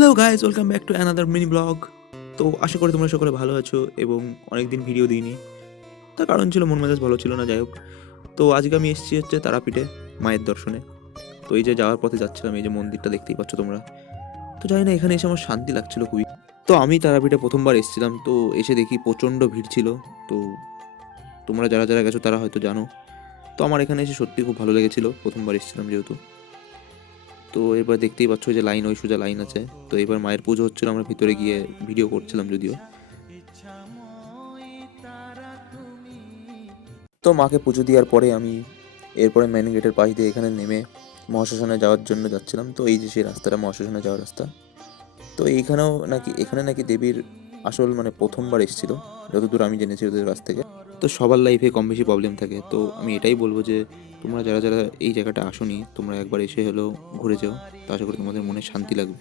Hello guys, welcome back to another mini blog. তো আশা করি তোমরা সকলে ভালো আছো এবং অনেকদিন ভিডিও দিইনি, তার কারণ ছিল মন মেজাজ ভালো ছিল না। যাই হোক, তো আজকে আমি এসেছি হচ্ছে তারাপীঠে মায়ের দর্শনে। তো এই যে যাওয়ার পথে যাচ্ছিলাম, এই যে মন্দিরটা দেখতেই পাচ্ছ তোমরা। তো জানি না, এখানে এসে আমার শান্তি লাগছিল খুবই। তো আমি তারাপীঠে প্রথমবার এসেছিলাম, তো এসে দেখি প্রচণ্ড ভিড় ছিল। তো তোমরা যারা যারা গেছো তারা হয়তো জানো। তো আমার এখানে এসে সত্যি খুব ভালো লেগেছিল, প্রথমবার এসেছিলাম যেহেতু। তো এবার দেখতেই পাচ্ছ যে লাইন, ওই সোজা লাইন আছে। তো এবার মায়ের পুজো হচ্ছিল, আমরা ভিতরে গিয়ে ভিডিও করছিলাম যদিও। তো মাকে পুজো দেওয়ার পরে আমি এরপরে মেন গেটের পাশ দিয়ে এখানে নেমে মহাশ্মশানে যাওয়ার জন্য যাচ্ছিলাম। তো এই যে সেই রাস্তাটা মহাশ্মশানে যাওয়ার রাস্তা। তো এখানে নাকি দেবীর আসল মানে প্রথমবার এসেছিল, যতদূর আমি জেনেছি ওদের কাছ থেকে। তো সবার লাইফে কম বেশি প্রবলেম থাকে, তো আমি এটাই বলবো যে তোমরা যারা যারা এই জায়গাটা আসোনি, তোমরা একবার এসে হলেও ঘুরে যাও। তো আশা করি তোমাদের মনে শান্তি লাগবে।